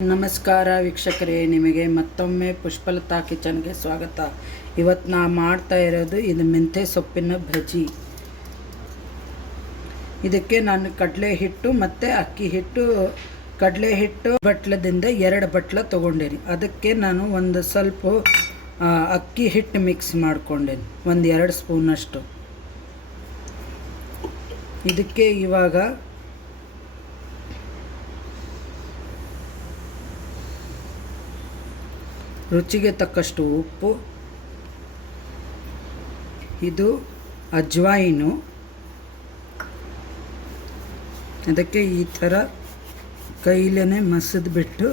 ನಮಸ್ಕಾರ ವೀಕ್ಷಕರೇ, ನಿಮಗೆ ಮತ್ತೊಮ್ಮೆ ಪುಷ್ಪಲತಾ ಕಿಚನ್ಗೆ ಸ್ವಾಗತ. ಇವತ್ತು ನಾ ಮಾಡ್ತಾ ಇರೋದು ಇದು ಮೆಂತ್ಯ ಸೊಪ್ಪಿನ ಬಜ್ಜಿ. ಇದಕ್ಕೆ ನಾನು ಕಡಲೆ ಹಿಟ್ಟು ಮತ್ತು ಅಕ್ಕಿ ಹಿಟ್ಟು, ಕಡಲೆ ಹಿಟ್ಟು ಬಟ್ಲದಿಂದ 2 ಬಟ್ಲ ತೊಗೊಂಡೇನಿ. ಅದಕ್ಕೆ ನಾನು ಒಂದು ಸ್ವಲ್ಪ ಅಕ್ಕಿ ಹಿಟ್ಟು ಮಿಕ್ಸ್ ಮಾಡ್ಕೊಂಡೇನಿ, ಒಂದು 2 ಸ್ಪೂನಷ್ಟು. ಇದಕ್ಕೆ ಇವಾಗ ರುಚಿಗೆ ತಕ್ಕಷ್ಟು ಉಪ್ಪು, ಇದು ಅಜ್ವಾಯಿನು. ಅದಕ್ಕೆ ಈ ಥರ ಕೈಲೇ ಮಸದ್ಬಿಟ್ಟು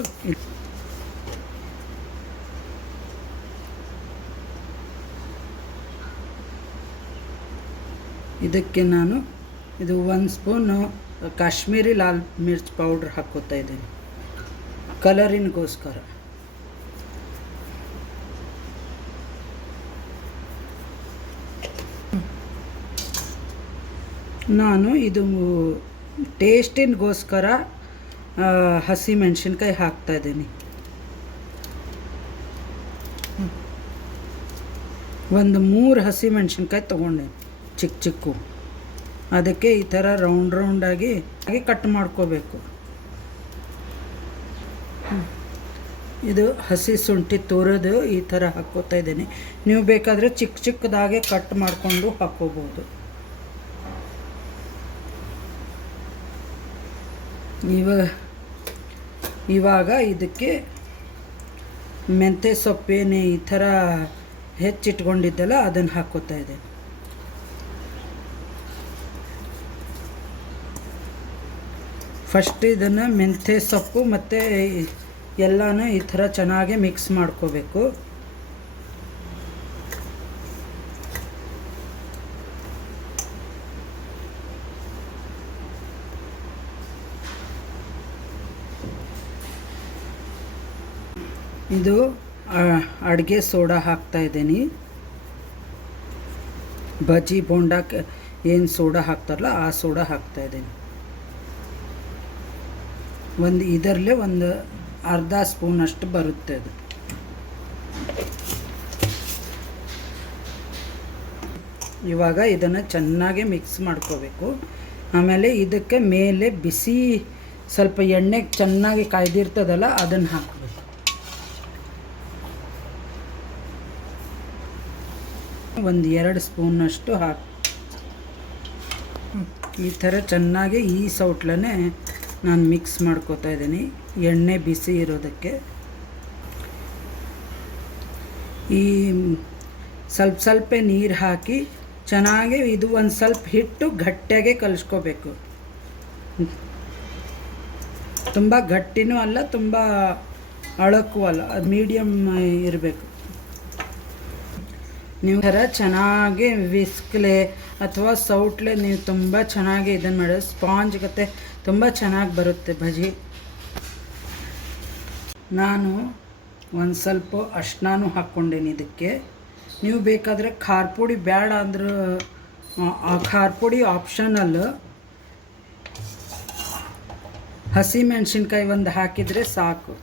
ಇದಕ್ಕೆ ನಾನು ಇದು 1 ಸ್ಪೂನು ಕಾಶ್ಮೀರಿ ಲಾಲ್ ಮಿರ್ಚ್ ಪೌಡ್ರ್ ಹಾಕ್ಕೋತಾ ಇದ್ದೇನೆ, ಕಲರಿನ್ಗೋಸ್ಕರ. ನಾನು ಇದು ಟೇಸ್ಟಿನ್ಗೋಸ್ಕರ ಹಸಿ ಮೆಣಸಿನ್ಕಾಯಿ ಹಾಕ್ತಾಯಿದ್ದೀನಿ. ಒಂದು 3 ಹಸಿ ಮೆಣಸಿನ್ಕಾಯಿ ತೊಗೊಂಡೆ, ಚಿಕ್ಕ ಚಿಕ್ಕ. ಅದಕ್ಕೆ ಈ ಥರ ರೌಂಡಾಗಿ ಕಟ್ ಮಾಡ್ಕೋಬೇಕು. ಇದು ಹಸಿ ಶುಂಠಿ ತುರಿದು ಈ ಥರ ಹಾಕ್ಕೋತಾ ಇದ್ದೀನಿ. ನೀವು ಬೇಕಾದರೆ ಚಿಕ್ಕ ಚಿಕ್ಕದಾಗೆ ಕಟ್ ಮಾಡಿಕೊಂಡು ಹಾಕ್ಕೋಬೋದು. ಇವಾಗ ಇದಕ್ಕೆ ಮೆಂತ್ಯ ಸೊಪ್ಪೇನೆ ಈ ಥರ ಹೆಚ್ಚಿಟ್ಕೊಂಡಿದ್ದಲ್ಲ ಅದನ್ನು ಹಾಕ್ಕೋತಾ ಇದೆ. ಫಸ್ಟ್ ಇದನ್ನು ಮೆಂತ್ಯ ಸೊಪ್ಪು ಮತ್ತು ಎಲ್ಲನೂ ಈ ಥರ ಚೆನ್ನಾಗಿ ಮಿಕ್ಸ್ ಮಾಡ್ಕೋಬೇಕು. ಇದು ಅಡುಗೆ ಸೋಡಾ ಹಾಕ್ತಾ ಇದ್ದೀನಿ. ಬಜ್ಜಿ ಬೋಂಡಕ್ಕೆ ಏನು ಸೋಡಾ ಹಾಕ್ತಾರಲ್ಲ ಆ ಸೋಡಾ ಹಾಕ್ತಾ ಇದ್ದೀನಿ. ಇದರಲ್ಲೇ ಒಂದು ಅರ್ಧ ಸ್ಪೂನಷ್ಟು ಬರುತ್ತೆ ಅದು. ಇವಾಗ ಇದನ್ನು ಚೆನ್ನಾಗಿ ಮಿಕ್ಸ್ ಮಾಡ್ಕೋಬೇಕು. ಆಮೇಲೆ ಇದಕ್ಕೆ ಮೇಲೆ ಬಿಸಿ ಸ್ವಲ್ಪ ಎಣ್ಣೆ ಚೆನ್ನಾಗಿ ಕಾಯ್ದಿರ್ತದಲ್ಲ ಅದನ್ನು ಹಾಕಬೇಕು. ಒಂದು 2 ಸ್ಪೂನಷ್ಟು ಈ ಥರ ಚೆನ್ನಾಗಿ ಈ ಸೌಟ್ಲೇ ನಾನು ಮಿಕ್ಸ್ ಮಾಡ್ಕೋತಾ ಇದ್ದೀನಿ, ಎಣ್ಣೆ ಬಿಸಿ ಇರೋದಕ್ಕೆ. ಈ ಸ್ವಲ್ಪ ನೀರು ಹಾಕಿ ಚೆನ್ನಾಗಿ ಇದು ಒಂದು ಸ್ವಲ್ಪ ಹಿಟ್ಟು ಗಟ್ಟಿಯಾಗೆ ಕಲಿಸ್ಕೋಬೇಕು. ತುಂಬ ಗಟ್ಟಿನೂ ಅಲ್ಲ, ತುಂಬ ಅಳಕ್ಕೂ ಅಲ್ಲ, ಅದು ಮೀಡಿಯಮ್ ಇರಬೇಕು. ನೀವು ಥರ ಚೆನ್ನಾಗಿ ವಿಸ್ಕ್ಲೆ ಅಥವಾ ಸೌಟ್ಲೆ ನೀವು ತುಂಬ ಚೆನ್ನಾಗಿ ಇದನ್ನು ಮಾಡೋದು, ಸ್ಪಾಂಜ್ ಗತೆ ತುಂಬ ಚೆನ್ನಾಗಿ ಬರುತ್ತೆ ಬಜ್ಜಿ. ನಾನು ಒಂದು ಸ್ವಲ್ಪ ಅರ್ಶಿನನೂ ಹಾಕ್ಕೊಂಡೇನಿ ಇದಕ್ಕೆ. ನೀವು ಬೇಕಾದರೆ ಖಾರ ಪುಡಿ ಬೇಡ ಅಂದ್ರೆ ಖಾರ ಪುಡಿ ಆಪ್ಷನಲ್. ಹಸಿ ಮೆಣಸಿನ್ಕಾಯಿ ಒಂದು ಹಾಕಿದರೆ ಸಾಕು.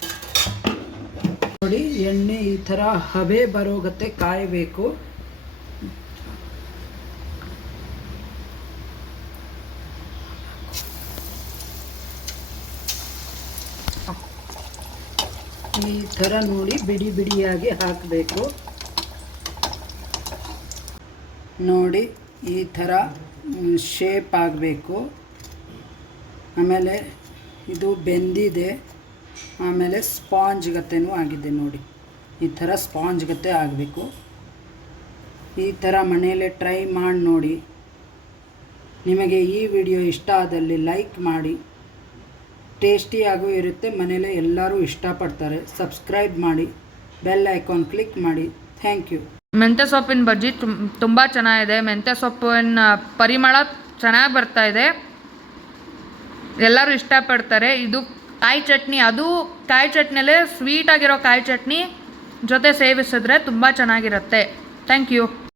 ನೋಡಿ, ಎಣ್ಣೆ ಈ ಥರ ಹಬೆ ಬರೋಗತ್ತೆ ಕಾಯಬೇಕು. ಈ ಥರ ನೋಡಿ ಬಿಡಿ ಬಿಡಿಯಾಗಿ ಹಾಕಬೇಕು. ನೋಡಿ ಈ ಥರ ಶೇಪ್ ಆಗಬೇಕು. ಆಮೇಲೆ ಇದು ಬೆಂದಿದೆ, ಆಮೇಲೆ ಸ್ಪಾಂಜ್ ಗತೆನೂ ಆಗಿದೆ. ನೋಡಿ ಈ ಥರ ಸ್ಪಾಂಜ್ ಗತೆ ಆಗಬೇಕು. ಈ ಥರ ಮನೆಯಲ್ಲೇ ಟ್ರೈ ಮಾಡಿ ನೋಡಿ. ನಿಮಗೆ ಈ ವಿಡಿಯೋ ಇಷ್ಟ ಆದಲ್ಲಿ ಲೈಕ್ ಮಾಡಿ. ಟೇಸ್ಟಿಯಾಗೂ ಇರುತ್ತೆ, ಮನೇಲೆ ಎಲ್ಲರೂ ಇಷ್ಟಪಡ್ತಾರೆ. ಸಬ್ಸ್ಕ್ರೈಬ್ ಮಾಡಿ, ಬೆಲ್ ಐಕಾನ್ ಕ್ಲಿಕ್ ಮಾಡಿ. Thank you. ಮೆಂತ್ಯ ಸೊಪ್ಪಿನ ಬಜ್ಜಿ ತುಂಬ ಚೆನ್ನಾಗಿದೆ. ಮೆಂತ್ಯ ಸೊಪ್ಪಿನ ಪರಿಮಳ ಚೆನ್ನಾಗಿ ಬರ್ತಾ ಇದೆ, ಎಲ್ಲರೂ ಇಷ್ಟಪಡ್ತಾರೆ. ಇದು ಕಾಯಿ ಚಟ್ನಿ, ಅದು ಕಾಯಿ ಚಟ್ನಿಯಲ್ಲೇ ಸ್ವೀಟಾಗಿರೋ ಕಾಯಿ ಚಟ್ನಿ ಜೊತೆ ಸೇವಿಸಿದ್ರೆ ತುಂಬ ಚೆನ್ನಾಗಿರುತ್ತೆ. Thank you.